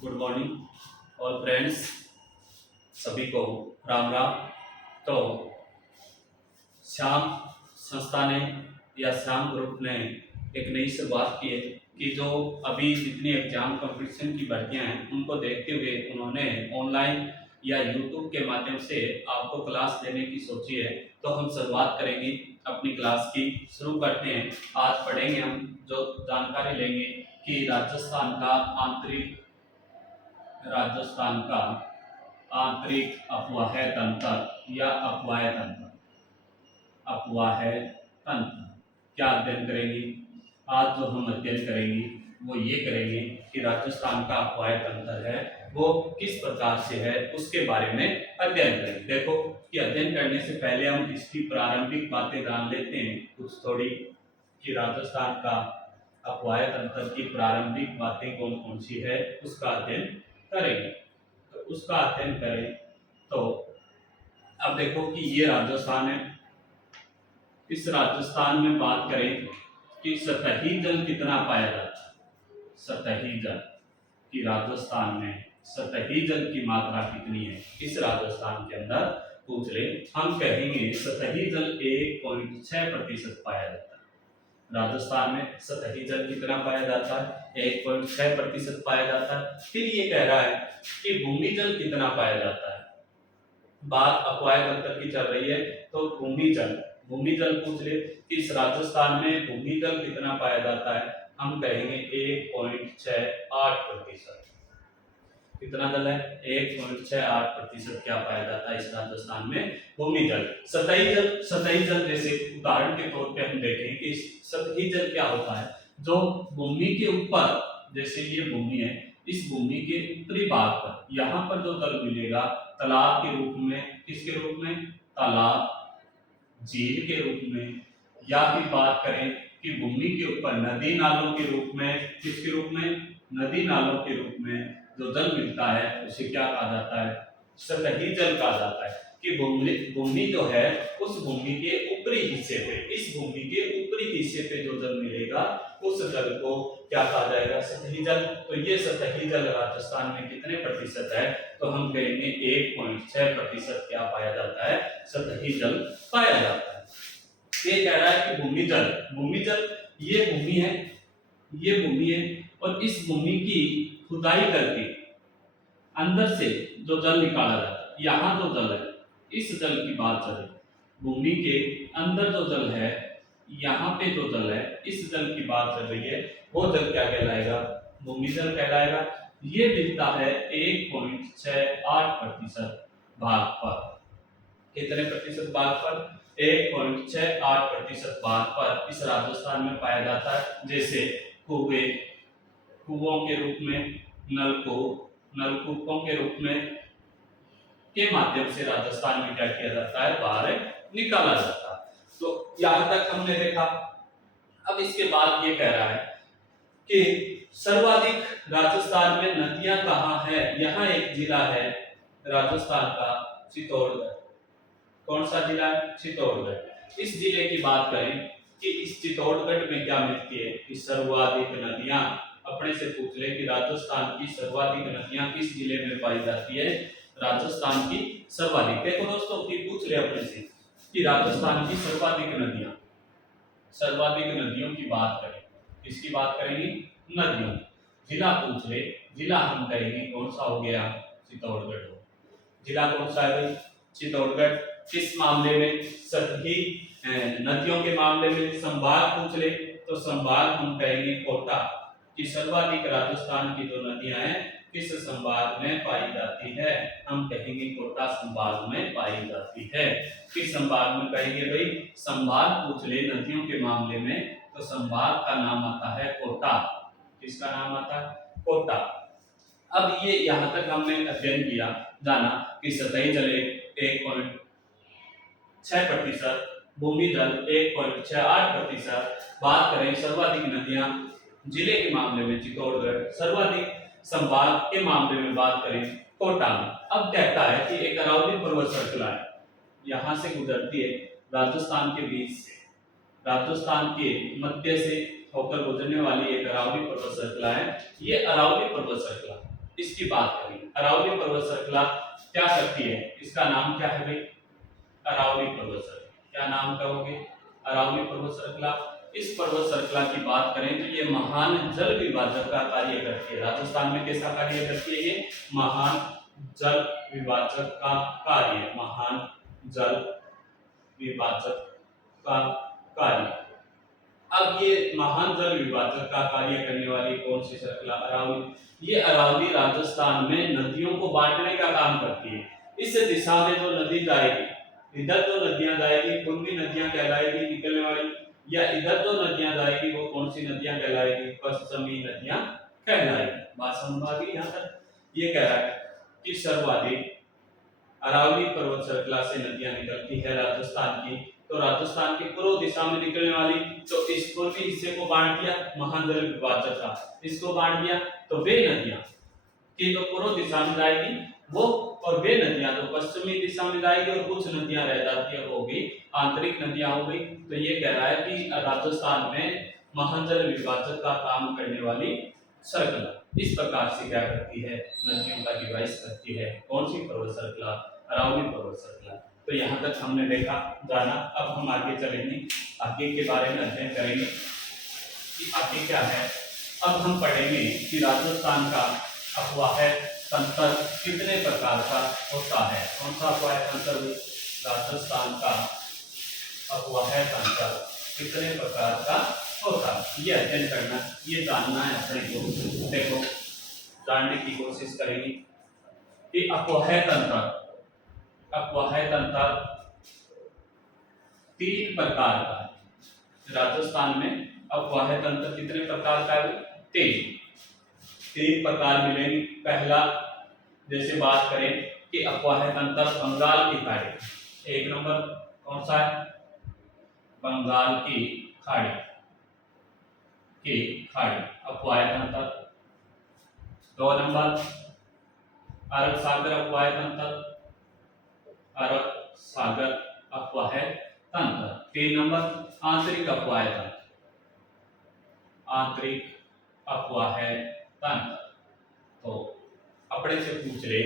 Good morning all friends, सभी को राम राम। तो श्याम संस्था ने या श्याम ग्रुप ने एक नई शुरुआत की है कि जो अभी जितनी एग्जाम कंपटीशन की भर्तियां हैं उनको देखते हुए उन्होंने ऑनलाइन या यूट्यूब के माध्यम से आपको क्लास देने की सोची है। तो हम शुरुआत करेंगे अपनी क्लास की, शुरू करते हैं। आज पढ़ेंगे हम जो जानकारी लेंगे कि राजस्थान का आंतरिक अफवाह तंत्र या अफवाह तंत्र क्या अध्ययन करेंगे। आज जो हम अध्ययन करेंगे वो ये करेंगे कि राजस्थान का अफवाह तंत्र है वो किस प्रकार से है उसके बारे में अध्ययन करेंगे। देखो कि अध्ययन करने से पहले हम इसकी प्रारंभिक बातें जान लेते हैं कुछ थोड़ी, कि राजस्थान का अफवाह तंत्र की प्रारंभिक बातें कौन कौन सी है उसका अध्ययन करेंगे। तो उसका अध्ययन करें तो अब देखो कि ये राजस्थान है। इस राजस्थान में बात करें कि सतही जल कितना पाया जाता है। सतही जल कि राजस्थान में सतही जल की मात्रा कितनी है इस राजस्थान के अंदर पूछ ले, हम कहेंगे सतही जल 1.6% पाया जाता है। राजस्थान में सतही जल कितना पाया जाता है, 1.6% पाया जाता है। फिर ये कह रहा है कि भूमि जल कितना पाया जाता है। बात अफवाह तंत्र की चल रही है तो भूमि जल पूछ ले कि इस राजस्थान में भूमि जल कितना पाया जाता है, हम कहेंगे 1.68%। कितना जल है, 1.68% क्या पाया जाता है इस राजस्थान में भूमि जल। सतही जल जैसे उदाहरण के तौर पे हम देखें कि सतही जल क्या होता है, जो भूमि के ऊपर, जैसे ये भूमि है, इस भूमि के ऊपरी भाग पर यहाँ पर जो जल मिलेगा तालाब के रूप में, किसके रूप में, तालाब, झील के रूप में, या फिर बात करें कि भूमि के ऊपर नदी नालों के रूप में, किसके रूप में, नदी नालों के रूप में जो जल मिलता है उसे क्या कहा जाता है, सतही जल कहा जाता है। कि भूमि जो है उस भूमि के ऊपरी हिस्से पे, इस भूमि के ऊपरी हिस्से पे जो जल मिलेगा उस जल को क्या कहा जाएगा, सतही जल। तो ये सतही जल राजस्थान में कितने प्रतिशत है, तो हम कहेंगे 1.6% क्या पाया जाता है, सतही जल पाया जाता है। ये कह रहा है कि भूमि जल ये भूमि है और इस भूमि की खुदाई करके अंदर से जो जल निकाला जाता है, यहाँ जो जल है इस जल की बात चल रही, भूमि के अंदर जो जल है, यहाँ पे जो जल है इस जल की बात चल रही है, वो जल क्या कहलाएगा, भूमि जल कहलाएगा। ये मिलता है 1.68% भाग पर। कितने प्रतिशत भाग पर, 1.68% भाग पर इस राजस्थान में पाया जाता है। जैसे कुओं के रूप में, नलकूपों के रूप में के माध्यम से राजस्थान में क्या किया जाता है, बाहर निकाला जाता है। तो यहां तक हमने देखा। अब इसके बाद ये कह रहा है कि सर्वाधिक राजस्थान में नदियां कहाँ है। यहाँ एक जिला है राजस्थान का, चित्तौड़गढ़। कौन सा जिला है, चित्तौड़गढ़। इस जिले की बात करें कि इस चित्तौड़गढ़ में क्या मिलती है, कि सर्वाधिक नदियां, अपने से पूछ ले कि राजस्थान की सर्वाधिक नदियां किस जिले में पाई जाती है, राजस्थान की सर्वाधिक। देखो दोस्तों कि पूछ ले अपने से कि राजस्थान की सर्वाधिक नदियों की बात करें, किसकी बात करेंगे, नदियों। जिला पूछ ले, जिला हम कहेंगे कौन सा हो गया, चित्तौड़गढ़ हो। जिला कौन सा है, चित्तौड़गढ़। किस मामले में, सतही नदियों के मामले में। संभाग पूछ ले तो संभाग हम कहेंगे कोटा, कि सर्वाधिक राजस्थान की जो नदियां हैं किस संभाग में पाई जाती है, हम कहेंगे कोटा संभाग में पाई जाती है। किस संभाग में कहेंगे भाई, संभाग पूछ ले नदियों के मामले में तो संभाग का नाम आता है कोटा। किसका नाम आता है, कोटा। अब ये यहाँ तक हमने अध्ययन किया, जाना कि सतही जल 1.6%, भूमि जल 1.68%। बात करें सर्वाधिक नदियां जिले के मामले में चित्तौड़गढ़, सर्वाधिक संभाग के मामले में बात करें कोटा में। अब कहता है कि एक अरावली पर्वत श्रृंखला है, यहाँ से गुजरती है राजस्थान के बीच से, राजस्थान के मध्य से होकर गुजरने वाली एक अरावली पर्वत श्रृंखला है। ये अरावली पर्वत श्रृंखला इसकी बात करेंगे। अरावली पर्वत श्रृंखला क्या करती है, इसका नाम क्या है भाई, अरावली पर्वत श्रृंखला। क्या नाम कहोगे, अरावली पर्वत श्रृंखला। इस पर्वत श्रृंखला की बात करें तो ये महान जल विभाजक का कार्य करती है। राजस्थान में कैसा कार्य करती है ये, महान जल विभाजक का कार्य, महान जल विभाजक का कार्य। अब ये महान जल विभाजक का कार्य करने वाली कौन सी श्रृंखला, अरावली। ये अरावली राजस्थान में नदियों को बांटने का काम करती है। इस दिशा में जो नदी जाएगी, इधर जो नदियां जाएगी पूर्वी नदियां कहलाएगी निकलने वाली, या इधर जो नदियां जाएगी वो कौन सी नदियां कहलाएगी, पश्चिमी नदियां कहलाएगी। बात समझ आ गई यहाँ तक। ये कह रहा है कि सर्वाधिक अरावली पर्वत श्रृंखला से नदियां निकलती है राजस्थान की, तो राजस्थान की पूर्व दिशा में निकलने वाली, तो इस पूर्वी हिस्से को बांट दिया महान जल विभाजक का, इसको बांट दिया, तो वे नदियां की जो पूर्व दिशा में जाएगी वो, और वे नदियां जो पश्चिमी दिशा में जाएगी, और कुछ नदियां रह जाती है वो होगी आंतरिक नदियां हो गई। तो ये कह रहा है कि राजस्थान में महान जल विभाजक का काम करने वाली श्रृंखला इस प्रकार से क्या करती है, नदियों का डिवाइस करती है। कौन सी पर्वत श्रृंखला, अरावली पर्वत श्रृंखला। तो यहाँ तक हमने देखा जाना। अब हम आगे चलेंगे, आगे के बारे में अध्ययन करेंगे कि आगे क्या है। अब हम पढ़ेंगे कि राजस्थान का अफवाह तंत्र कितने प्रकार का होता है। कौन सा अफवाह तंत्र, राजस्थान का अफवाह तंत्र कितने प्रकार का होता है, ये अध्ययन करना, ये जानना है अपने को। देखो जानने की कोशिश करेंगे कि अफवाह तंत्र, अफवाह तंत्र 3 प्रकार का है। राजस्थान में अफवाह तंत्र कितने प्रकार का है, 3 प्रकार मिलेंगे। पहला जैसे बात करें कि अफवाह तंत्र बंगाल की खाड़ी, 1 नंबर कौन सा है, बंगाल की खाड़ी, की खाड़ी अफवाह तंत्र। 2 नंबर अरब सागर अफवाह तंत्र, अरब सागर अफवाह तंत्र। 3 नंबर आंतरिक अफवाह तंत्र, आंतरिक अफवाह तंत्र। तो अपने से पूछ ले,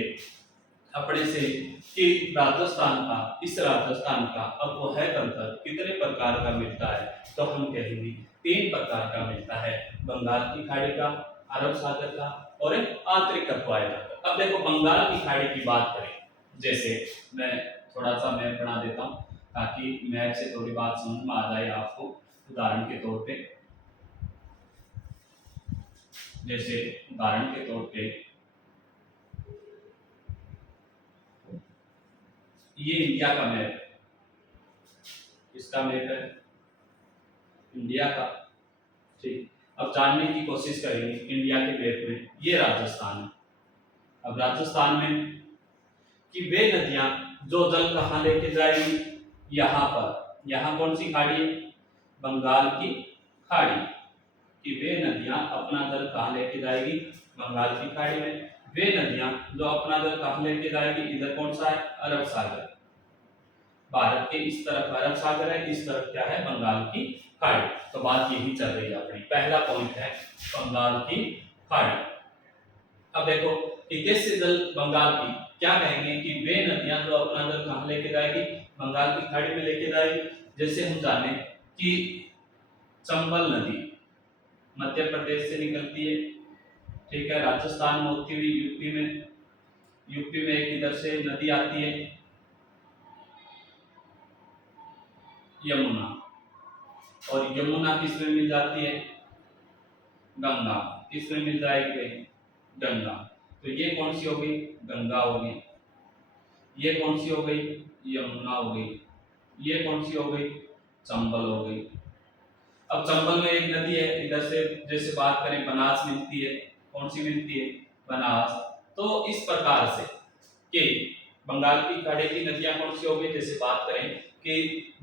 अपने से कि राजस्थान का, इस राजस्थान का अफवाह तंत्र कितने प्रकार का मिलता है, तो हम कहेंगे 3 प्रकार का मिलता है, बंगाल की खाड़ी का, अरब सागर का और एक आंतरिक अफवाह तंत्र। अब देखो बंगाल की खाड़ी की बात करें, जैसे मैं थोड़ा सा मैप बना देता हूँ ताकि मैप से थोड़ी बात समझ में आ जाए आपको। उदाहरण के तौर पे, जैसे उदाहरण के तौर पे ये इंडिया का मैप, इसका मैप है इंडिया का, ठीक। अब जानने की कोशिश करेंगे इंडिया के मैप में ये राजस्थान है। अब राजस्थान में कि वे नदियां जो जल कहाँ लेके जाएगी, यहाँ पर, यहाँ कौन सी खाड़ी है, बंगाल की खाड़ी, कि वे नदियां अपना जल कहाँ लेके जाएगी, बंगाल की खाड़ी में। वे नदियां जो अपना जल कहाँ लेके जाएगी, इधर कौन सा है, अरब सागर। भारत के इस तरफ अरब सागर है, इस तरफ क्या है, बंगाल की खाड़ी। तो बात यही चल रही है अपनी। पहला पॉइंट है बंगाल की खाड़ी। अब देखो कि कैसे जल बंगाल की, क्या कहेंगे कि वे नदियां जो अपना जल कहाँ लेके जाएगी, बंगाल की खाड़ी में लेके जाएगी। जैसे हम जाने कि चंबल नदी मध्य प्रदेश से निकलती है, ठीक है, राजस्थान में होती हुई यूपी में एक इधर से नदी आती है यमुना, और यमुना किस में मिल जाती है, गंगा। किस में मिल जाएगी, गंगा। तो ये कौन सी हो गई, गंगा हो गई। ये कौन सी हो गई, यमुना हो गई। ये कौन सी हो गई, चंबल हो गई। अब चंबल में एक नदी है इधर से, जैसे बात करें बनास मिलती है, कौन सी मिलती है, बनास। तो इस प्रकार से कि बंगाल की खाड़ी की नदियां कौन सी हो गई, जैसे बात करें कि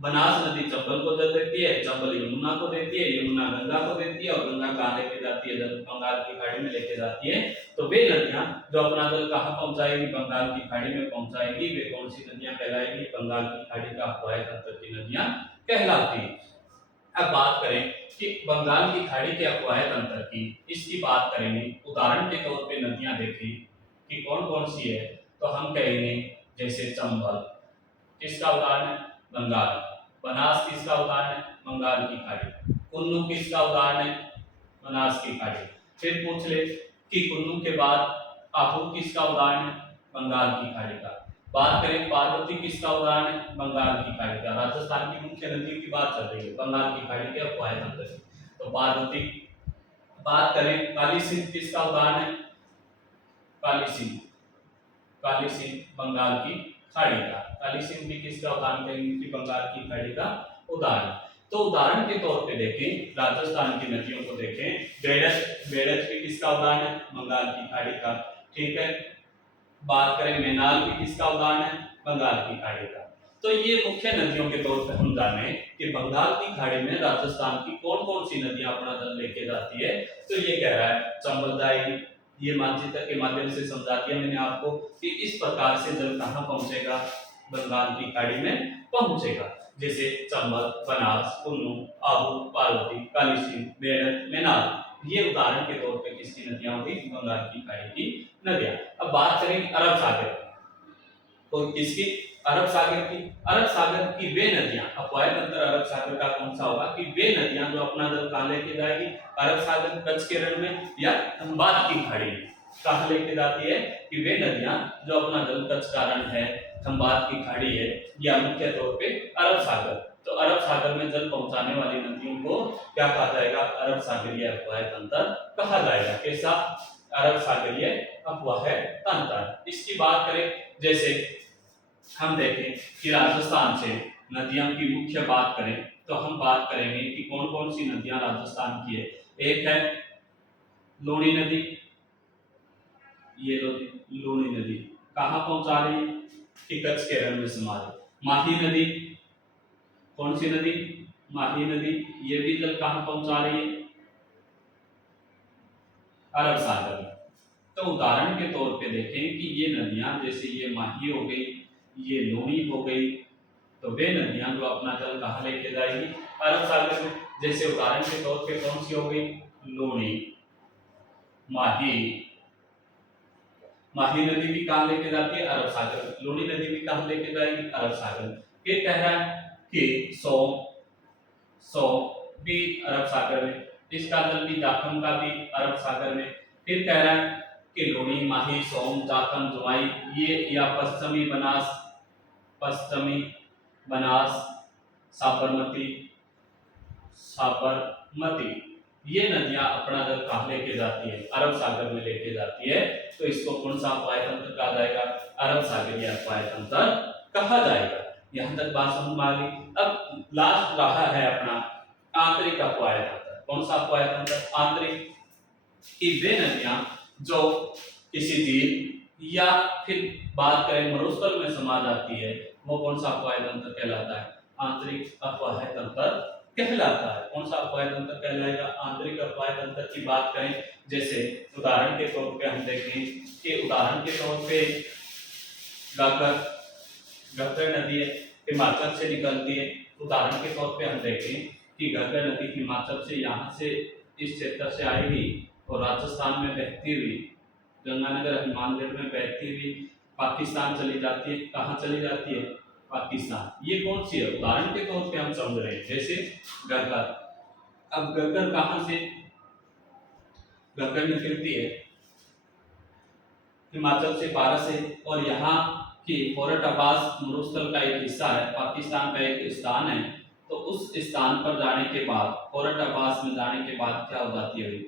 बनास नदी चंबल को जल देती है, चंबल यमुना को देती है, यमुना गंगा को देती है, और गंगा कहाँ लेके जाती है, जल बंगाल की खाड़ी में लेके जाती है। तो वे नदियां जो अपना जल कहाँ पहुंचाएगी, बंगाल की खाड़ी में पहुंचाएगी। वे कौन सी नदियां कहलाएगी, बंगाल की खाड़ी का अफवाह तंत्र की नदियां कहलाती है। अब बात करें कि बंगाल की खाड़ी के अक्वायद अंतर की, इसकी बात करेंगे। उदाहरण के तौर पे नदियां देखें कि कौन कौन सी है, तो हम कहेंगे जैसे चंबल, किसका उदाहरण है, बंगाल। बनास किसका उदाहरण है, बंगाल की खाड़ी। कुल्लू किसका उदाहरण है, बनास की खाड़ी। फिर पूछ ले कि कुल्लू के बाद आहू किसका उदाहरण है, बंगाल की खाड़ी का। बात करें पार्वती किसका उदाहरण है, बंगाल की खाड़ी का। राजस्थान की मुख्य नदियों की बात चल रही है, बंगाल की खाड़ी के अक्वायद अंतर से, तो पार्वती। बात करें काली सिंध किसका उदाहरण है, काली सिंध, काली सिंध बंगाल की खाड़ी का। काली सिंध भी किसका उदाहरण कहेंगे कि बंगाल की खाड़ी का उदाहरण। तो उदाहरण के तौर पे देखें, राजस्थान की नदियों को देखें, बेड़ज, बेड़ज भी किसका उदाहरण है, बंगाल की खाड़ी का। ठीक है। बात करें मेनाल भी किसका उदाहरण है, बंगाल की खाड़ी का। तो ये मुख्य नदियों के तौर पे हम जाने कि बंगाल की खाड़ी में राजस्थान की कौन कौन सी नदियां अपना जल लेके जाती है। तो ये कह रहा है चंबल जाएगी, ये मानचित्र के माध्यम से समझा दिया मैंने आपको कि इस प्रकार से जल कहां पहुंचेगा, बंगाल की खाड़ी में पहुंचेगा। जैसे चंबल, बनास, कुल्लू, आहू, पार्वती, काली सिंध, बेड़ज, मेनाल, ये उदाहरण के तौर पे किसकी नदियां हुई, बंगाल की खाड़ी की नदियां। अब बात करें अरब सागर की, तो किसकी, अरब सागर की। अरब सागर की वे नदियां, अक्वायद अंतर अरब सागर का कौन सा होगा कि वे नदियां जो अपना जल कहां लेके जाएगी, अरब सागर, कच्छ के रण में या खंबात की खाड़ी में कहां लेके जाती है कि वे नदियां जो अपना जल कच्छ का रण है, खंबात की खाड़ी है, या मुख्य तौर पे अरब सागर। तो अरब सागर में जल पहुंचाने वाली नदियों को क्या कहा जाएगा, अरब सागरीय अक्वायद अंतर कहा जाएगा। कैसा, अरब सागरीय अक्वायद अंतर। इसकी बात करें, जैसे हम देखें कि राजस्थान से नदियों की मुख्य बात करें, तो हम बात करेंगे कि कौन कौन सी नदियां राजस्थान की है। एक है लूणी नदी, ये लूणी नदी कहां पहुंचा रही है कि कच्छ के रण में समा रही। माही नदी, कौन सी नदी, माही नदी, ये भी जल कहां पहुंचा रही है, अरब सागर में। तो उदाहरण के तौर पे देखें कि ये नदियां, जैसे ये माही हो गई, ये लूणी हो गई, तो वे नदियां जो अपना जल कहां लेके जाएगी, अरब सागर में। जैसे उदाहरण के तौर पे कौन सी हो गई, लूणी, माही। माही नदी भी कहां लेके जाती है, अरब सागर। लूणी नदी भी कहां लेके जाएगी, अरब सागर। फिर कह रहा है कि सोम, सोम भी अरब सागर में, इसका जल भी जाखम का भी अरब सागर में। फिर कह रहा है कि लूणी, माही, सोम, जाखम, जुमाई, ये या पश्चिमी बनास, पश्चिमी बनास, साबरमती, साबरमती, ये नदियां अपना जल कहां लेके जाती है, अरब सागर में लेके जाती है। तो इसको कौन सा अक्वायद अंतर कहा जाएगा, अरब सागरीय अक्वायद अंतर कहा जाएगा। यहां तक बात समझ में आ गई। अब लास्ट रहा है अपना आंतरिक अक्वायद अंतर। कौन सा अक्वायद अंतर, आंतरिक, कि वे नदियां जो किसी झील या फिर बात करें मरुस्थल में समा जाती है, वो कौन सा अक्वायद अंतर कहलाता है, आंतरिक अक्वायद अंतर कहलाता है। कौन सा अक्वायद अंतर कहलाएगा, आंतरिक अक्वायद अंतर की बात करें, जैसे उदाहरण के तौर पे हम देखें कि उदाहरण के तौर पे घग्गर, घग्गर नदी है, हिमाचल से निकलती है। उदाहरण के तौर पे हम देखें कि घग्गर नदी हिमाचल से, यहाँ से इस क्षेत्र से आएगी और राजस्थान में बहती हुई, गंगानगर हिमालय में बहती हुई पाकिस्तान चली जाती है। कहाँ चली जाती है, पाकिस्तान। ये कौन सी है, उदाहरण के तौर पे हम समझ रहे हैं, जैसे घग्गर। अब घग्गर कहाँ से, घग्गर निकलती है हिमाचल से, भारत से, और यहाँ की फोर्ट अब्बास मरुस्थल का एक हिस्सा है, पाकिस्तान का एक स्थान है। तो उस स्थान पर जाने के बाद, फोर्ट अब्बास में जाने के बाद क्या हो जाती है,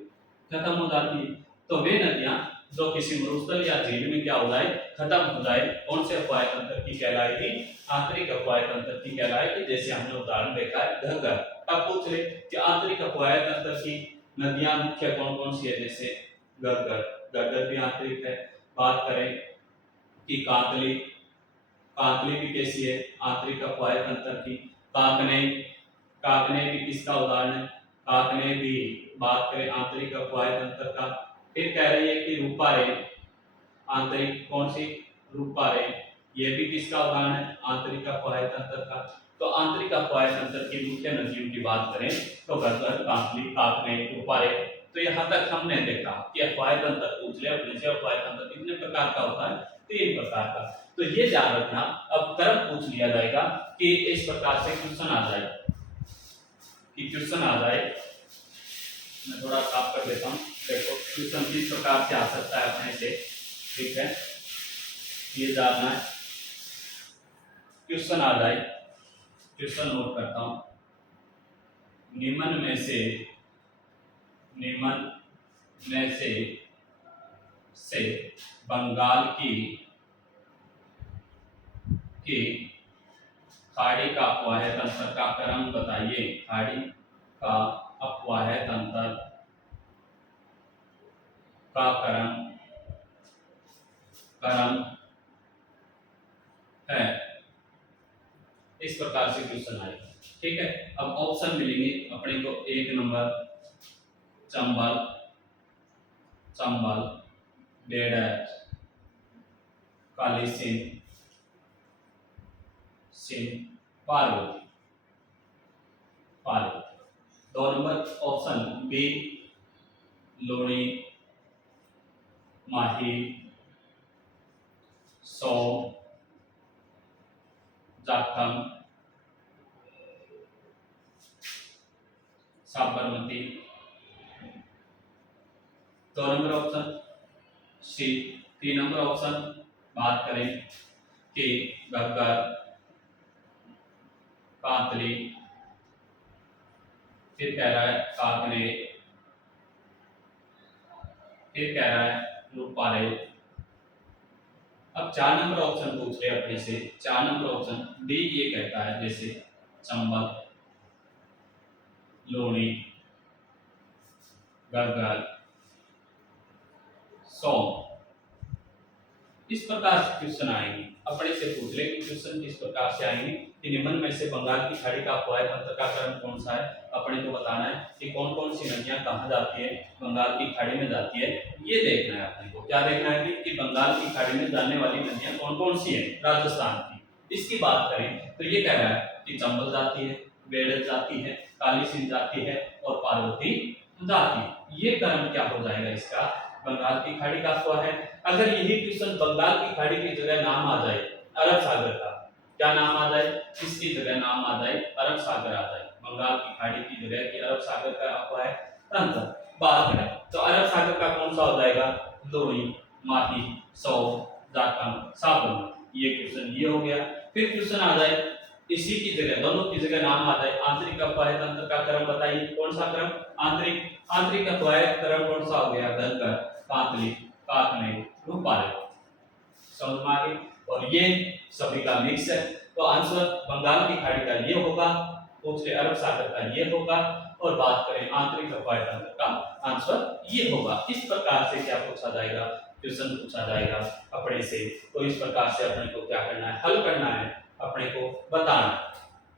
खत्म हो जाती है। तो वे नदियां जो किसी मरुस्थल या झील में क्या हो जाए, खत्म हो जाए, कौन से अक्वायद अंतर की कहलाएगी, आंतरिक अक्वायद अंतर की कहलाएगी। जैसे हमने उदाहरण देखा है घग्गर। अब पूछ ले कि आंतरिक अक्वायद अंतर की नदियां मुख्य कौन कौन सी है, जैसे घग्गर, घग्गर भी आंतरिक है। बात करें कि काकली, काकली भी कैसी है, आंतरिक अक्वायद अंतर की। काकने, काकने भी किसका उदाहरण है, काकने भी, बात करें आंतरिक अक्वायद अंतर का। फिर कह रही है कि रूपारे, आंतरिक कौन सी, रूपारे, ये भी किसका उदाहरण है, आंतरिक अक्वायद अंतर का। तो आंतरिक अफवाह तंत्र की मुख्य नदियों की बात करें तो घग्गर, कांकली, काकने, उपारे। तो यहाँ तक हमने देखा कि अफवाह तंत्र पूछ ले अपने से, अफवाह तंत्र कितने प्रकार का होता है, 3 प्रकार का। तो ये याद रखना। अब तरफ पूछ लिया जाएगा कि इस प्रकार से क्वेश्चन आ जाए, मैं थोड़ा साफ कर देता हूँ। देखो क्वेश्चन किस प्रकार से आ सकता है अपने से, ठीक है, ये जानना है। क्वेश्चन आ जाए, क्वेश्चन नोट करता हूं। निम्न में से बंगाल की खाड़ी का अफवाह तंत्र का क्रम बताइए। खाड़ी का अफवाह तंत्र का क्रम है। इस प्रकार से क्वेश्चन आएगा, ठीक है। अब ऑप्शन मिलेंगे अपने को। 1 नंबर चंबल, बेडर, Kali Sindh, Parvati. 2 number option B Luni, Mahi, Som, Jakham, Sabarmati. 2 number option C. 3 number option बात करें कि घग्गर, कांतली, फिर कह रहा है काकने, फिर कह रहा है रूपारे। अब 4 नंबर ऑप्शन पूछ रहे अपने से। 4 नंबर ऑप्शन डी ये कहता है जैसे चंबल, लोनी, घग्गर, सोम। इस प्रकार से क्वेश्चन आएंगे अपने से। पूछ ले कि क्वेश्चन किस प्रकार से आएंगे कि निम्न में से बंगाल की खाड़ी का अफवाह तंत्र का क्रम कौन सा है। अपने को बताना है कि कौन कौन सी नदियां कहाँ जाती है, बंगाल की खाड़ी में जाती है, ये देखना है अपने को। क्या देखना है कि बंगाल की खाड़ी में जाने वाली नदियां कौन कौन सी है राजस्थान की। इसकी बात करें तो ये कह रहा है कि चंबल जाती है, बेड़ल जाती है, काली सिंध जाती है और पार्वती जाती है। ये क्रम क्या हो जाएगा इसका, बंगाल की खाड़ी का अफवाह है। अगर यही क्वेश्चन बंगाल की खाड़ी की जगह नाम आ जाए अरब सागर का, क्या नाम आ जाए, इसकी जगह नाम आ जाए अरब सागर आ जाए, बंगाल की खाड़ी की जगह की अरब सागर का अफवाह है तंत्र बात करें तो अरब सागर का कौन सा हो जाएगा, लोनी, माही, सोम, जाखम, साबरमती। ये क्वेश्चन ये हो गया। फिर क्वेश्चन आ जाए इसी की जगह, दोनों की जगह नाम आ जाए आंतरिक अफवाह तंत्र का क्रम बताइए। कौन सा क्रम, आंतरिक अफवाह क्रम कौन सा हो गया, घग्गर, कांतली, काकने, रूपारे। समझ में आ गई। और ये सभी का मिक्स है। तो आंसर बंगाल की खाड़ी का ये होगा, पूछे अरब सागर का ये होगा, और बात करें आंतरिक अफवाह तंत्र का आंसर ये होगा। इस प्रकार से क्या पूछा जाएगा, क्वेश्चन पूछा जाएगा अपने से। तो इस प्रकार से अपने को क्या करना है, हल करना है, अपने को बताना।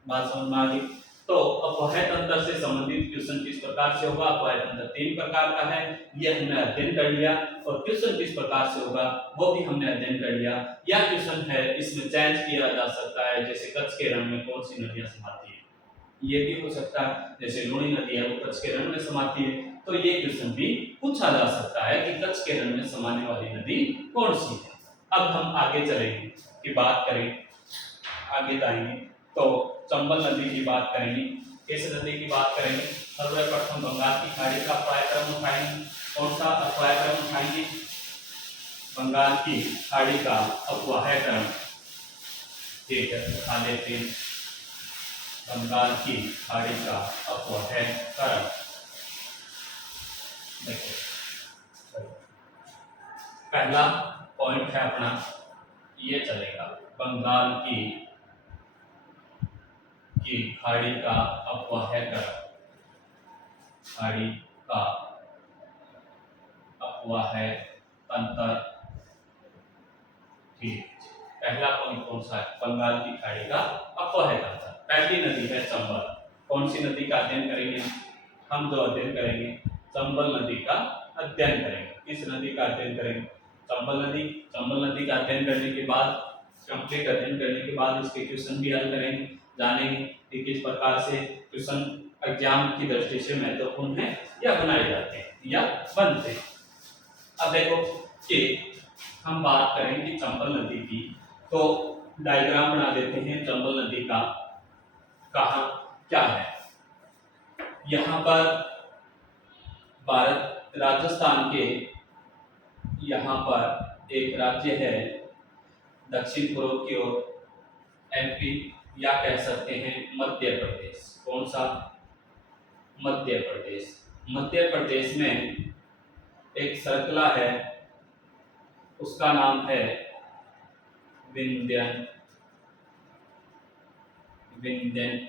बात समझ में आ गई। तो अफवाह तंत्र से संबंधित क्वेश्चन किस प्रकार से होगा, अफवाह तंत्र 3 प्रकार का है, ये हमने अध्ययन कर लिया। और क्वेश्चन किस प्रकार से होगा वो भी हमने अध्ययन कर लिया। या क्वेश्चन है इसमें चेंज किया जा सकता है, जैसे कच्छ के रण में कौन सी नदियां समाती है, ये भी हो सकता है। जैसे लूणी नदी है वो कच्छ के रण में समाती है, तो ये क्वेश्चन भी पूछा जा सकता है कि कच्छ के रण में समाने वाली नदी कौन सी है। अब हम आगे चलेंगे कि बात करें, आगे जाएंगे तो चंबल नदी की बात करेंगे। किस नदी की बात करेंगे, सर्वप्रथम बंगाल की खाड़ी का अफवाह क्रम उठाएंगे। कौन सा अफवाह क्रम उठाएंगे, बंगाल की खाड़ी का अफवाह क्रम, ठीक है, उठा लेते हैं बंगाल की खाड़ी का अफवाह क्रम। देखो पहला पॉइंट है अपना ये चलेगा, बंगाल की खाड़ी का अफवाह क्रम, खाड़ी का अफवाह तंत्र, ठीक। पहला पॉइंट कौन सा है, बंगाल की खाड़ी का अफवाह तंत्र। पहली नदी है चंबल। कौन सी नदी का अध्ययन करेंगे हम, जो अध्ययन करेंगे चंबल नदी का अध्ययन करेंगे। इस नदी का अध्ययन करेंगे चंबल नदी। चंबल नदी का अध्ययन करने के बाद, कंप्लीट अध्ययन करने के बाद इसके क्वेश्चन भी हल करेंगे। जानेंगे कि किस प्रकार से क्वेश्चन एग्जाम की दृष्टि से महत्वपूर्ण है या बनाए जाते हैं या बनते हैं। अब देखो कि हम बात करें कि चंबल नदी की, तो डायग्राम बना देते हैं चंबल नदी का कहाँ क्या है। यहाँ पर भारत राजस्थान के यहाँ पर एक राज्य है दक्षिण पूर्व की ओर, एमपी या कह सकते हैं मध्य प्रदेश। कौन सा? मध्य प्रदेश। मध्य प्रदेश में एक श्रृंखला है, उसका नाम है विंध्यन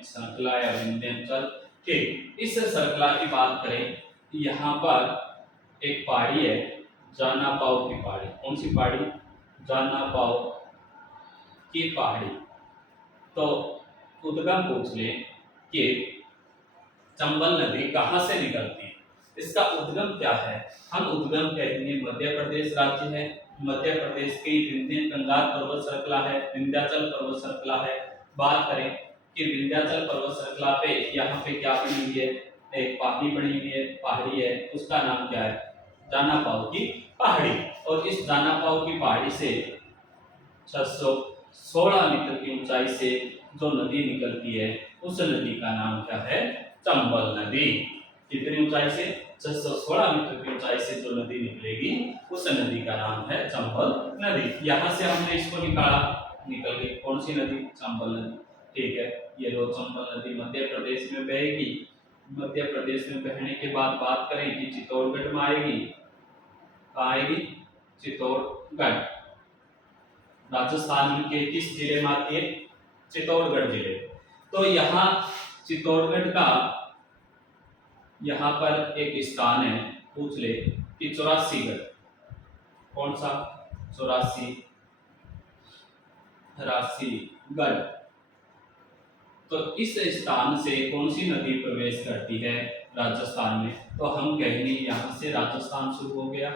श्रृंखला या विंध्यांचल। ठीक, इस श्रृंखला की बात करें, यहाँ पर एक पहाड़ी है जाना पाव की पहाड़ी। कौन सी पहाड़ी? जाना पाव की पहाड़ी। तो उद्गम पूछ ले कि चंबल नदी कहाँ से निकलती है, इसका उद्गम क्या है? हम उद्गम कहेंगे मध्य प्रदेश राज्य है, मध्य प्रदेश की विंध्य कंगार पर्वत श्रृंखला है, विंध्याचल पर्वत श्रृंखला है। बात करें कि विंध्याचल पर्वत श्रृंखला पे यहाँ पे क्या बनी हुई है? एक पहाड़ी बनी हुई है, पहाड़ी है, उसका नाम क्या है? जाना पाव की पहाड़ी। और इस जाना पाव की पहाड़ी से 616 मीटर की ऊंचाई से जो नदी निकलती है, उस नदी का नाम क्या है? चंबल नदी। कितनी ऊंचाई से? 616 मीटर की ऊंचाई से जो नदी निकलेगी, उस नदी का नाम है चंबल नदी। यहाँ से हमने इसको निकाला, निकल गई कौन सी नदी? चंबल नदी। ठीक है, ये लो चंबल नदी मध्य प्रदेश में बहेगी। मध्य प्रदेश में बहने के बाद बात करें कि चित्तौड़गढ़ में आएगी। कहाँ आएगी? चित्तौड़गढ़। राजस्थान के किस जिले में आती है? चित्तौड़गढ़ जिले। तो यहाँ चित्तौड़गढ़ का यहाँ पर एक स्थान है, पूछ ले कि 84गढ़। कौन सा? 84गढ़। तो इस स्थान से कौन सी नदी प्रवेश करती है राजस्थान में? तो हम कहेंगे यहाँ से राजस्थान शुरू हो गया,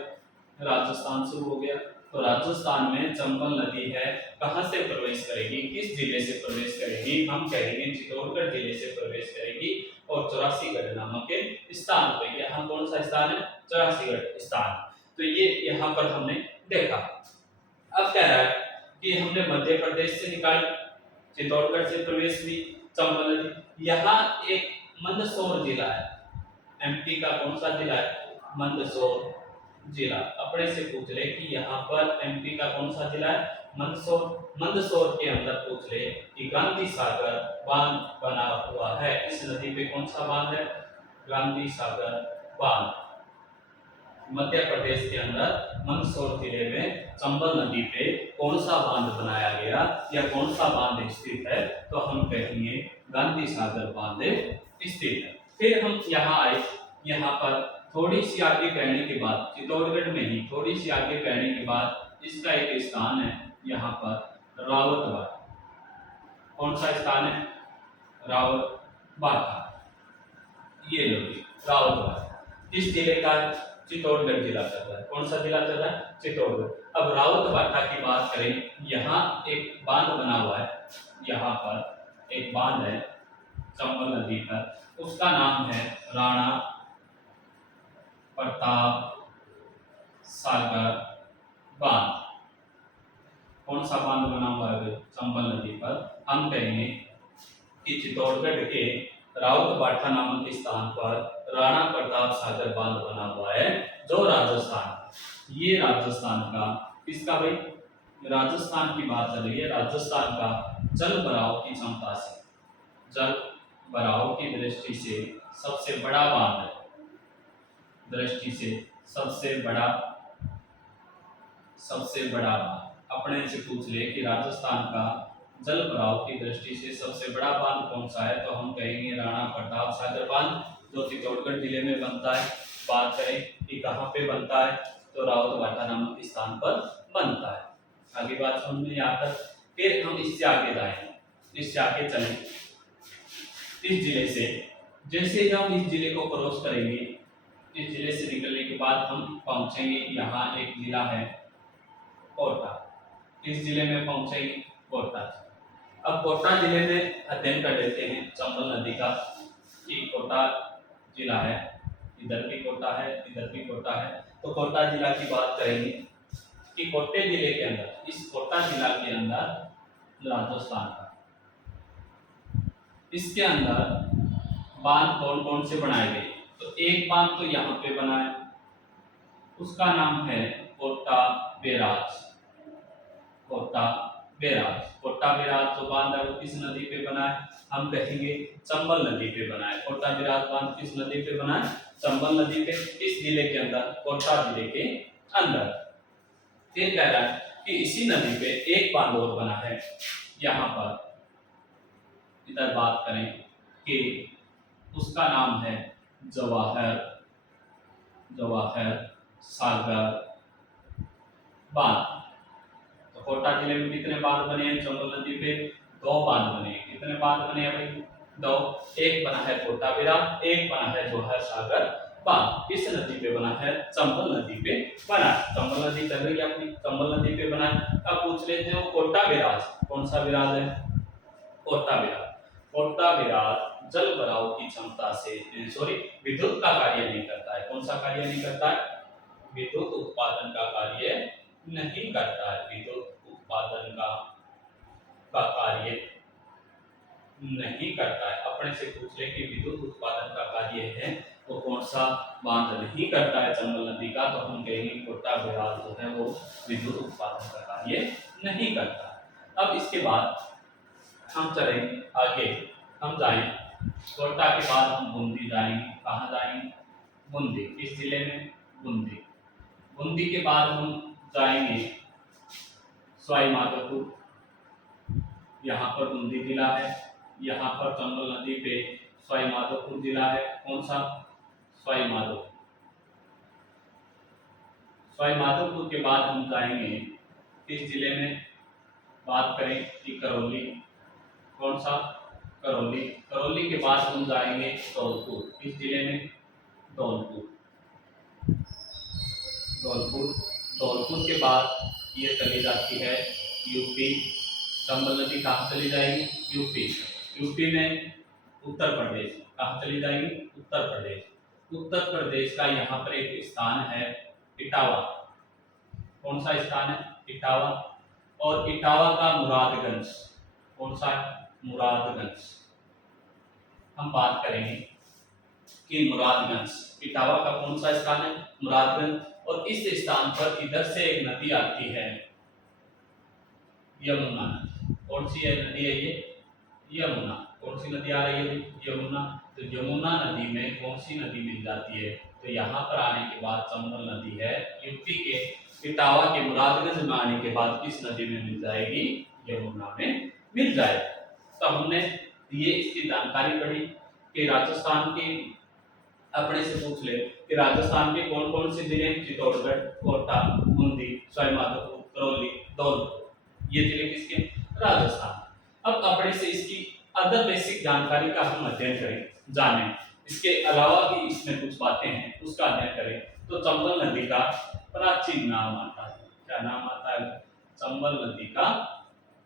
राजस्थान शुरू हो गया। तो राजस्थान में चंबल नदी है, कहाँ से प्रवेश करेगी? किस जिले से प्रवेश करेगी? हम कहेंगे चित्तौड़गढ़ जिले से प्रवेश करेगी और 84गढ़ नामक के स्थान पे। यहाँ कौन सा स्थान है? 84गढ़ स्थान। तो ये यहाँ पर हमने देखा। अब कह रहा है कि हमने मध्य प्रदेश से निकाली, चित्तौड़गढ़ से प्रवेश हुई चंबल नदी। यहाँ एक मंदसौर जिला है, एमपी का कौन सा जिला है? मंदसौर जिला। अपने से पूछ ले कि यहाँ पर एमपी का कौन सा जिला है? मंदसौर। मंदसौर के अंदर पूछ ले कि गांधी सागर बांध बना हुआ है। इस नदी पे कौन सा बांध है? गांधी सागर बांध। मध्य प्रदेश के अंदर मंदसौर जिले में चंबल नदी पे कौन सा बांध बनाया गया या कौन सा बांध स्थित है? तो हम कहेंगे गांधी सागर बांध स्थित है। फिर हम यहाँ आए, यहाँ पर थोड़ी सी आगे कहने के बाद, चित्तौड़गढ़ में ही थोड़ी सी आगे कहने के बाद इसका एक स्थान है यहाँ पर रावतबाड़ा। कौन सा स्थान है? रावतबाड़ा। ये लो रावतबाड़ा किस जिले का? चित्तौड़गढ़ जिला चल रहा है। कौन सा जिला चल रहा है? चित्तौड़गढ़। अब रावतबाड़ा की बात करें, यहाँ एक बांध बना हुआ है, यहाँ पर एक बांध है चंबल नदी पर, उसका नाम है राणा प्रताप सागर बांध। कौन सा बांध बना हुआ है चंबल नदी पर? हम कहेंगे कि चित्तौड़गढ़ के रावतबाड़ा नामक स्थान पर राणा प्रताप सागर बांध बना हुआ है, जो राजस्थान, ये राजस्थान का, किसका भाई? राजस्थान की बात चल रही है। राजस्थान का जल भराव की क्षमता से, जल भराव की दृष्टि से सबसे बड़ा बांध है, दृष्टि से सबसे बड़ा बांध। अपने से पूछ ले कि राजस्थान का जल भराव की दृष्टि से सबसे बड़ा बांध कौन सा है? तो हम कहेंगे राणा प्रताप सागर बांध, जो चित्तौड़गढ़ जिले में बनता है। बात करें कि कहाँ पे बनता है, तो रावतबाड़ा नामक स्थान पर बनता है। आगे बात समझ में यहाँ तक। फिर हम इससे आगे जाएं, इससे आगे चलें, इस जिले से जैसे ही हम इस जिले को क्रॉस करेंगे, इस जिले से निकलने के बाद हम पहुंचेंगे, यहाँ एक जिला है कोटा, इस जिले में पहुंचेंगे कोटा। अब कोटा जिले में अध्ययन कर लेते हैं चंबल नदी का। कि कोटा जिला है, इधर भी कोटा है, इधर भी कोटा है। तो कोटा जिला की बात करेंगे कि कोटे जिले के अंदर, इस कोटा जिला के अंदर राजस्थान का, इसके अंदर बांध कौन कौन से बनाए गए। तो एक बांध तो यहाँ पे बना है, उसका नाम है Kota barrage. Kota barrage, Kota barrage जो बांध है वो किस नदी पे बना है, हम कहेंगे चंबल नदी पे बना है। कोटा बैराज बांध किस नदी पे बना है, चंबल नदी पे, इस जिले के अंदर, कोटा जिले के अंदर। फिर कह रहा है कि इसी नदी पे एक बांध और बना है यहाँ पर। इधर बात करें कि उसका नाम है जवाहर सागर बांध। तो कोटा जिले में कितने बांध बने हैं चंबल नदी पे, 2 बांध बने हैं। कितने बांध बने हैं भाई, 2। एक बना है कोटा बैराज, एक बना है जवाहर सागर बांध। किस नदी पे बना है, चंबल नदी पे बना है। चंबल नदी चल रही है अपनी, चंबल नदी पे बना है। अब पूछ लेते हैं कोटा बैराज कौन सा बैराज है, कोटा बैराज। कोटा बैराज जल भराव की क्षमता से विद्युत का कार्य नहीं करता है। कौन सा कार्य नहीं करता है, विद्युत उत्पादन का कार्य नहीं करता है। विद्युत उत्पादन का कार्य नहीं करता है। अपने से पूछ ले कि विद्युत उत्पादन का कार्य है वो कौन सा बांध नहीं करता है चंबल नदी का, तो हम कहेंगे कोटा बैराज जो है वो विद्युत उत्पादन का कार्य नहीं करता। अब इसके बाद हम चलेंगे आगे, हम जाएंगे कोटा के बाद हम बूंदी जाएंगे। कहाँ जाएंगे, बूंदी। किस जिले में, बूंदी। बूंदी के बाद हम जाएंगे सवाई माधोपुर, यहाँ पर बूंदी जिला है। यहाँ पर चंबल नदी पे सवाई माधोपुर जिला है। कौन सा, सवाई माधोपुर। सवाई माधोपुर के बाद हम जाएंगे किस जिले में, बात करें कि करौली। कौन सा, करौली। करौली के बाद हम जाएंगे धौलपुर। किस जिले में, धौलपुर। धौलपुर। धौलपुर के बाद ये चली जाती है यूपी। चंबल नदी कहाँ चली जाएगी, यूपी। यूपी में उत्तर प्रदेश। कहाँ चली जाएगी, उत्तर प्रदेश। उत्तर प्रदेश का यहाँ पर एक स्थान है इटावा। कौन सा स्थान है, इटावा। और इटावा का मुरादगंज। कौन सा, मुरादगंज। हम बात करेंगे कि मुरादगंज, इटावा का कौन सा स्थान है, मुरादगंज। और इस स्थान पर इधर से एक नदी आती है यमुना नदी। कौन सी है नदी है ये, यमुना। कौन सी नदी आ रही है, यमुना। तो यमुना नदी में कौन सी नदी मिल जाती है, तो यहाँ पर आने के बाद चंबल नदी है। यूपी के इटावा के मुरादगंज में आने के बाद किस नदी में मिल जाएगी, यमुना में मिल जाएगी। तो हमने ये इसकी जानकारी पढ़ी कि राजस्थान के, अपने से पूछ ले कि राजस्थान के कौन कौन से जिले, चित्तौड़गढ़, कोटा, बूंदी, सवाई माधोपुर, करौली, धौलपुर। ये जिले किसके, राजस्थान। अब अपने से इसकी अदर बेसिक जानकारी का हम अध्ययन करें, जाने। इसके अलावा भी इसमें कुछ बातें हैं उसका अध्ययन करें। तो चंबल नदी का प्राचीन नाम आता है, क्या नाम आता है, चंबल नदी का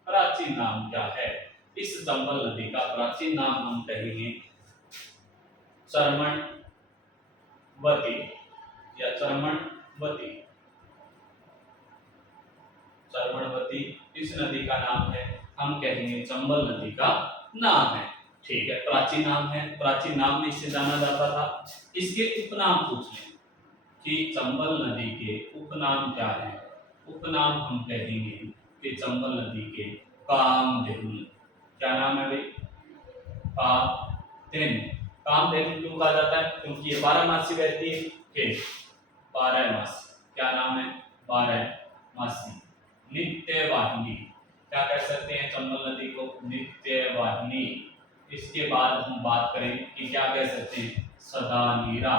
प्राचीन नाम क्या है। इस चंबल नदी का प्राचीन नाम हम कहेंगे चर्मणवती या चर्मणवती। चर्मणवती इस नदी का नाम है, हम कहेंगे चंबल नदी का नाम है। ठीक है, प्राचीन नाम है, प्राचीन नाम में इसे जाना जाता था। इसके उपनाम पूछ लें कि चंबल नदी के उपनाम क्या है। उपनाम हम कहेंगे कि चंबल नदी के कामधेनु। क्या नाम है भाई, कामधेनु। कामधेनु क्यों कहा जाता है, क्योंकि ये 12 मासी बहती है। ठीक, 12 मासी। क्या नाम है, 12 मासी। नित्य वाहिनी, क्या कह सकते हैं चंबल नदी को, नित्य वाहिनी। इसके बाद हम बात करें कि क्या कह सकते हैं, सदा नीरा।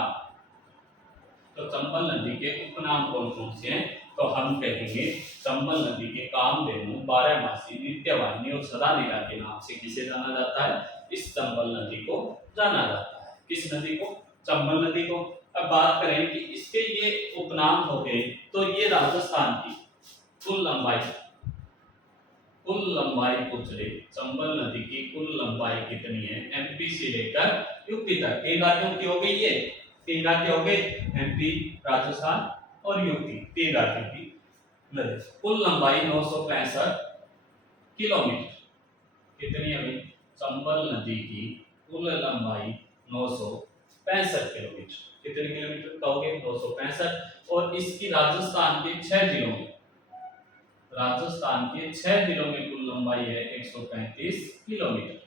तो चंबल नदी के उपनाम कौन कौन से हैं, तो हम कहेंगे चंबल नदी के कामधेनु, 12 मासी, नित्य वाहिनी और सदा नीरा के नाम से किसे जाना जाता है, इस चंबल नदी को जाना जाता है। किस नदी को, चंबल नदी को। अब बात करें कि इसके ये उपनाम हो गए, तो ये राजस्थान की कुल लंबाई, कुल लंबाई पूछ रही, चंबल नदी की कुल लंबाई कितनी है एमपी से लेकर यूपी तक। तीन राज्यों की हो गई ये, तीन राज्य हो गए एमपी, राजस्थान और यूपी, तीन राज्यों की नदी। कुल लंबाई 965 किलोमीटर। कितनी है भाई? चंबल नदी की कुल लंबाई 965 किलोमीटर। कितने किलोमीटर कहोगे? 965। और इसकी राजस्थान के 6 जिलों में, राजस्थान के 6 जिलों में कुल लंबाई है 135 किलोमीटर।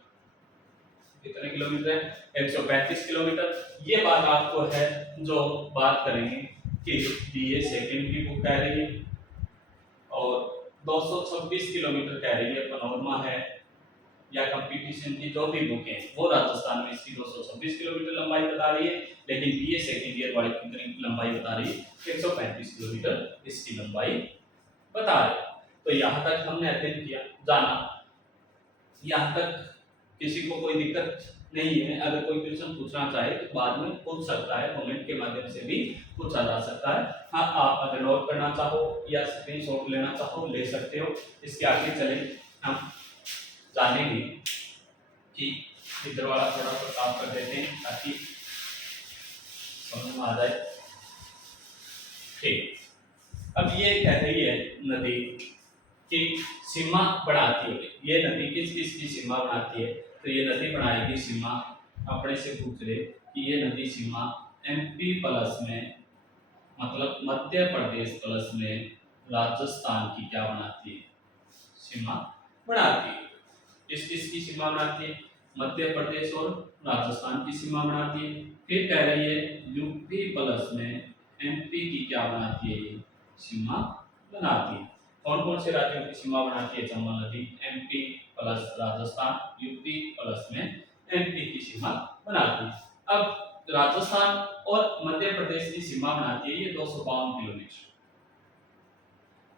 कितने किलोमीटर है? 135 किलोमीटर। ये बात आपको है जो बात करेंगे कि ये सेकंड की बुक कह रही है और 226 किलोमीटर कह रही है, पनोरमा है या कंपटीशन की जो भी बुक है वो राजस्थान में इसकी 226 किलोमीटर लंबाई बता रही है, लेकिन बीए सेकंड ईयर वाली कितनी लंबाई बता रही है? 135 किलोमीटर इसकी लंबाई बता रही है। तो यहाँ तक हमने अध्ययन किया, जाना, यहाँ तक किसी को कोई दिक्कत नहीं है। अगर कोई क्वेश्चन पूछना चाहे तो बाद में पूछ सकता है, कमेंट के माध्यम से भी पूछा जा सकता है। हाँ, आप अगर नोट करना चाहो या स्क्रीनशॉट लेना चाहो ले सकते हो। इसके आगे चले हम जानेंगे कि इधर वाला थोड़ा सा साफ कर देते हैं ताकि समझ में आ जाए। ठीक, अब ये कह रही है नदी की सीमा बढ़ाती है। ये नदी किस किस की सीमा बनाती है? तो ये नदी बनाएगी सीमा, अपने से पूछ रहे कि ये नदी सीमा एमपी प्लस में, मतलब मध्य प्रदेश प्लस में राजस्थान की क्या बनाती है? सीमा बनाती है। किस किस की सीमा बनाती है? मध्य प्रदेश और राजस्थान की सीमा बनाती है। फिर कह रही है यूपी प्लस में एमपी की क्या बनाती है? ये सीमा बनाती है। कौन कौन से राज्यों की सीमा बनाती है चंबल नदी? MP plus Rajasthan, UP plus में एमपी की सीमा बनाती है। अब राजस्थान और मध्य प्रदेश की सीमा बनाती है ये 252 किलोमीटर।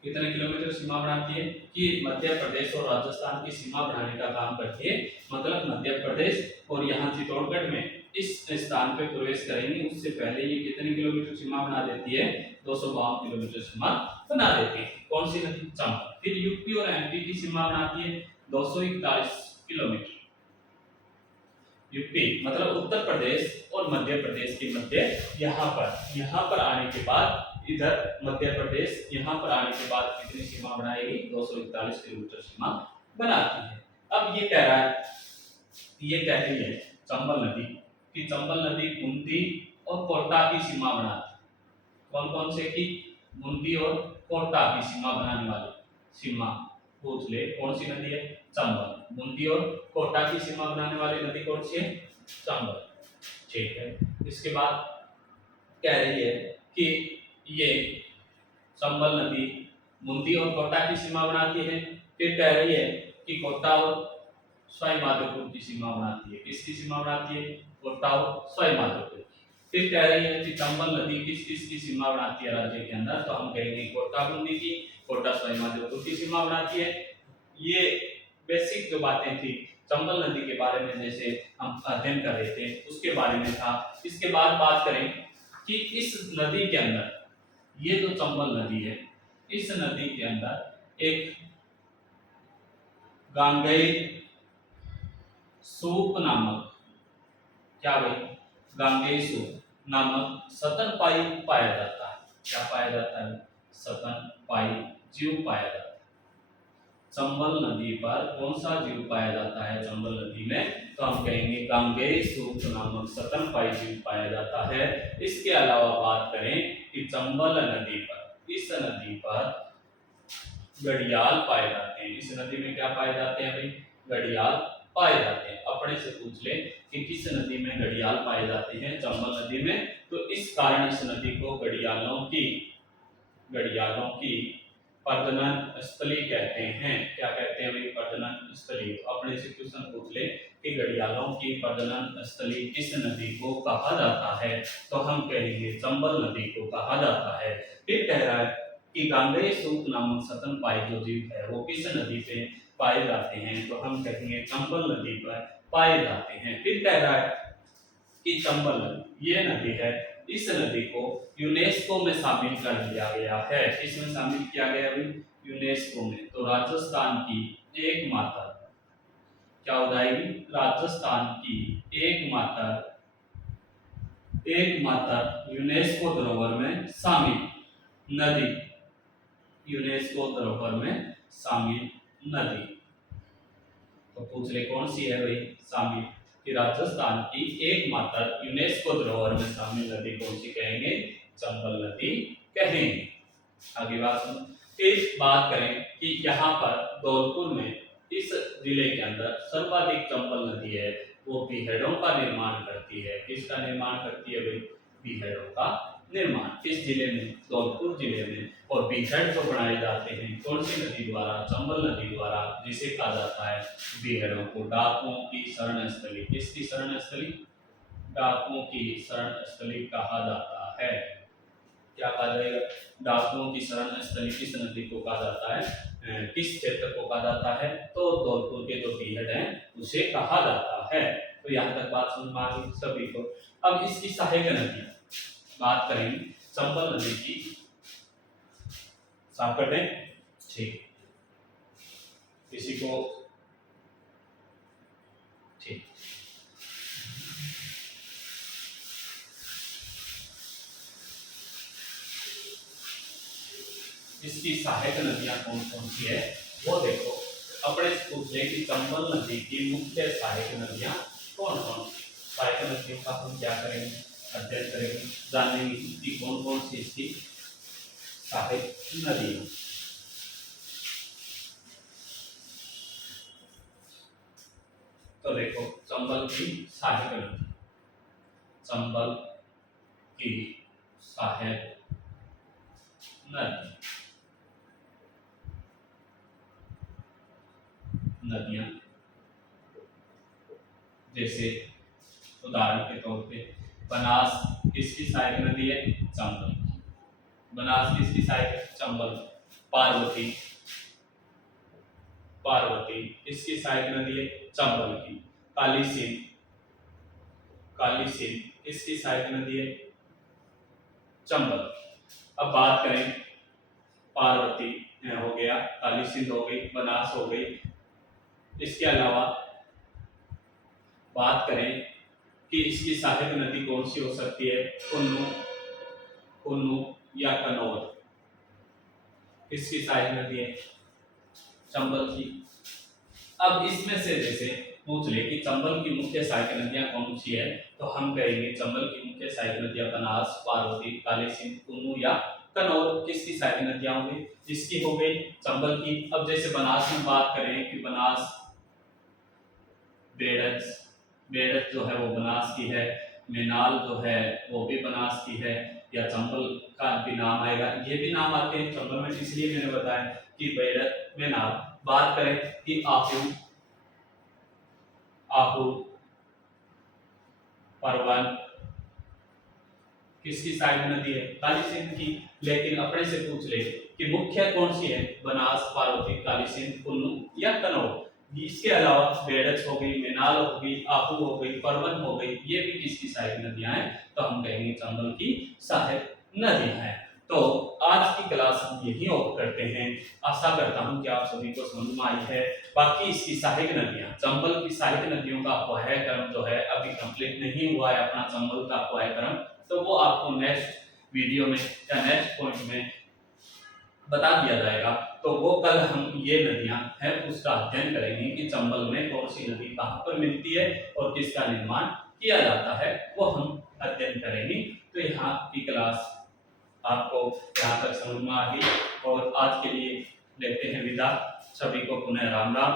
कितने किलोमीटर सीमा बनाती है? कि मध्य प्रदेश और राजस्थान की सीमा बनाने का काम करती है। मतलब मध्य प्रदेश और यहाँ चित्तौड़गढ़ में इस स्थान पे प्रवेश करेंगे उससे पहले ये कितने किलोमीटर सीमा बना देती है? 252 किलोमीटर सीमा बना देती है। कौन सी नदी? चंबल। फिर यूपी और एमपी की सीमा बनाती है 241 किलोमीटर। यूपी मतलब उत्तर प्रदेश और मध्य प्रदेश के मध्य, यहाँ पर आने के बाद इधर मध्य प्रदेश, यहाँ पर आने के बाद कितनी सीमा बनाएगी? 241 किलोमीटर सीमा बनाती है। अब ये कह रहा है, ये कह रही है चंबल नदी कि चंबल नदी बूंदी और कोटा की सीमा बनाती है। कौन कौन से की? बूंदी और कोटा की सीमा बनाने वाली सीमा पूछ ले, कौन सी नदी है? चंबल। बूंदी और कोटा की सीमा बनाने वाली नदी कौन सी है? चंबल। ठीक है। इसके बाद कह रही है कि ये चंबल नदी बूंदी और कोटा की सीमा बनाती है। फिर कह रही है कि कोटा और सवाई माधोपुर की सीमा बनाती है। किसकी सीमा बनाती है? कोटा और सवाई माधोपुर। फिर कह रही है कि चंबल नदी किस किस की सीमा बनाती है राज्य के अंदर? तो हम कहेंगे कोटा बूंदी की, कोटा सवाई माधोपुर की सीमा बनाती है। ये बेसिक जो बातें थी चंबल नदी के बारे में, जैसे हम अध्ययन कर रहे थे उसके बारे में था। इसके बाद बात करें कि इस नदी के अंदर, ये जो चंबल नदी है, इस नदी के अंदर एक गांगेय सूप नामक, क्या भाई? गांगेय सूप नामक स्तनपायी पाया जाता है। क्या पाया जाता है? स्तनपायी जीव पाया जाता है। चंबल नदी पर कौन सा जीव पाया जाता है? चंबल नदी में तो हम कहेंगे गांगेय सूप नामक स्तनपायी जीव पाया जाता है। इसके अलावा बात करें कि चंबल नदी पर, इस नदी पर घड़ियाल पाए जाते हैं। इस नदी में क्या पाए जाते हैं भाई? घड़ियाल पाए जाते हैं। अपने से पूछ ले कि किस नदी में घड़ियाल पाए जाते हैं? चंबल नदी में। तो इस कारण इस नदी को घड़ियालों की प्रजनन स्थली कहते हैं। क्या कहते हैं भाई? प्रजनन स्थली। अपने से क्वेश्चन पूछ ले कि घड़ियालों की प्रजनन स्थली किस नदी को कहा जाता है? तो हम कहेंगे चंबल नदी को कहा जाता है। फिर कह रहा है कि गांगेय सूप नामक स्तनपायी जो जीव है वो किस नदी पे पाए जाते हैं? तो हम कहेंगे चंबल नदी पर पाए जाते हैं। फिर कह रहा है कि चंबल नदी, ये नदी है, इस नदी को यूनेस्को में शामिल कर लिया गया है। किसमें शामिल किया गया है? यूनेस्को में। तो राजस्थान की एकमात्र, क्या हो जाएगी, राजस्थान की एकमात्र यूनेस्को धरोहर में शामिल नदी, यूनेस्को धरोहर में शामिल नदी। तो पूछ ले कौन सी है भाई शामिल, कि राजस्थान की एकमात्र यूनेस्को धरोहर में शामिल नदी कौन सी कहेंगे, चंबल नदी कहेंगे। आगे बात सुनो, फिर बात करें कि यहाँ पर धौलपुर में इस जिले के अंदर सर्वाधिक चंबल नदी है, वो बीहड़ों का निर्माण करती है। किसका निर्माण करती है भाई, बीहड़ों का निर्माण किस जिले में, धौलपुर जिले में। और बीहड़ जो बनाए जाते हैं कौन सी नदी द्वारा, चंबल नदी द्वारा, जिसे कहा जाता है बीहड़ों को डाकुओं की शरण स्थली। किसकी शरण स्थली, डाकुओं की शरण स्थली कहा जाता है। क्या कहा जाएगा, डाकुओं की शरण स्थली किस नदी को कहा जाता है, किस क्षेत्र को कहा जाता है, तो धौलपुर के जो बीहड़ हैं उसे कहा जाता है। तो यहाँ तक बात समझ में आ गई सभी को। अब इसकी सहायक नदी बात करेंगे, चंबल नदी की साकट है, ठीक, किसी को ठीक, इसकी सहायक नदियां कौन कौन सी है वो देखो। अपने पूछ ले कि चंबल नदी की मुख्य सहायक नदियां कौन कौन सी। सहायक नदियों का हम क्या करेंगे, अध्ययन करेंगे, जानेंगे कि कौन कौन सी इसकी सहायक नदियां। तो देखो चंबल की सहायक नदी, चंबल की सहायक नदियां जैसे उदाहरण के तौर पे बनास किसकी सहायक नदी है, चंबल। बनास किसकी सहायक, चंबल। पार्वती, पार्वती किसकी सहायक नदी है, चंबल की। काली सिंध, काली सिंध किसकी सहायक नदी है, चंबल। अब बात करें पार्वती हो गया, काली सिंध हो गई, बनास हो गई। इसके अलावा बात करें कि इसकी सहायक नदी कौन सी हो सकती है, कुन्नू, कुन्नू या कनौर। किसकी सहायक नदी है, चंबल की। अब इसमें से जैसे पूछ ले कि चंबल की मुख्य सहायक नदियां कौन सी है, तो हम कहेंगे चंबल की मुख्य सहायक नदियां बनास, पार्वती, काली सिंध, कुन्नू या कनौर। किसकी सहायक नदियां होंगी, जिसकी हो गई चंबल की। अब जैसे बनास में बात करें कि बनास बेड़च, बेड़च जो है वो बनास की है, मेनाल जो है वो भी बनास की है, या चंबल का भी नाम आएगा, ये भी नाम आते हैं चंबल में, इसलिए मैंने बताया कि बेड़च, मेनाल। बात करें कि आहू, आहू, परवन किसकी सहायक नदी है, काली सिंध की। लेकिन अपने से पूछ ले कि मुख्य कौन सी है, बनास, पार्वती, काली सिंध, कुन्नू या कनौर। इसके अलावा बेड़च हो गई, मेनाल हो गई, आहू हो गई, परवन हो गई, ये भी किसकी सहायक नदियां हैं, तो हम कहेंगे चंबल की सहायक नदी है। तो आज की क्लास हम यही ऑफ करते हैं। आशा करता हूं कि आप सभी को समझ में आई है। बाकी इसकी सहायक नदियां, चंबल की सहायक नदियों का अपोहय क्रम जो है अभी कंप्लीट नहीं हुआ है अपना चंबल का अपोहय क्रम, तो वो आपको नेक्स्ट वीडियो में या नेक्स्ट पॉइंट में बता दिया जाएगा। तो वो कल हम ये नदियां हैं उसका अध्ययन करेंगे कि चंबल में कौन सी नदी कहाँ पर मिलती है और किसका निर्माण किया जाता है, वो हम अध्ययन करेंगे। तो यहाँ की क्लास आपको यहाँ तक समझ में आ गई और आज के लिए लेते हैं विदा। सभी को पुनः राम राम।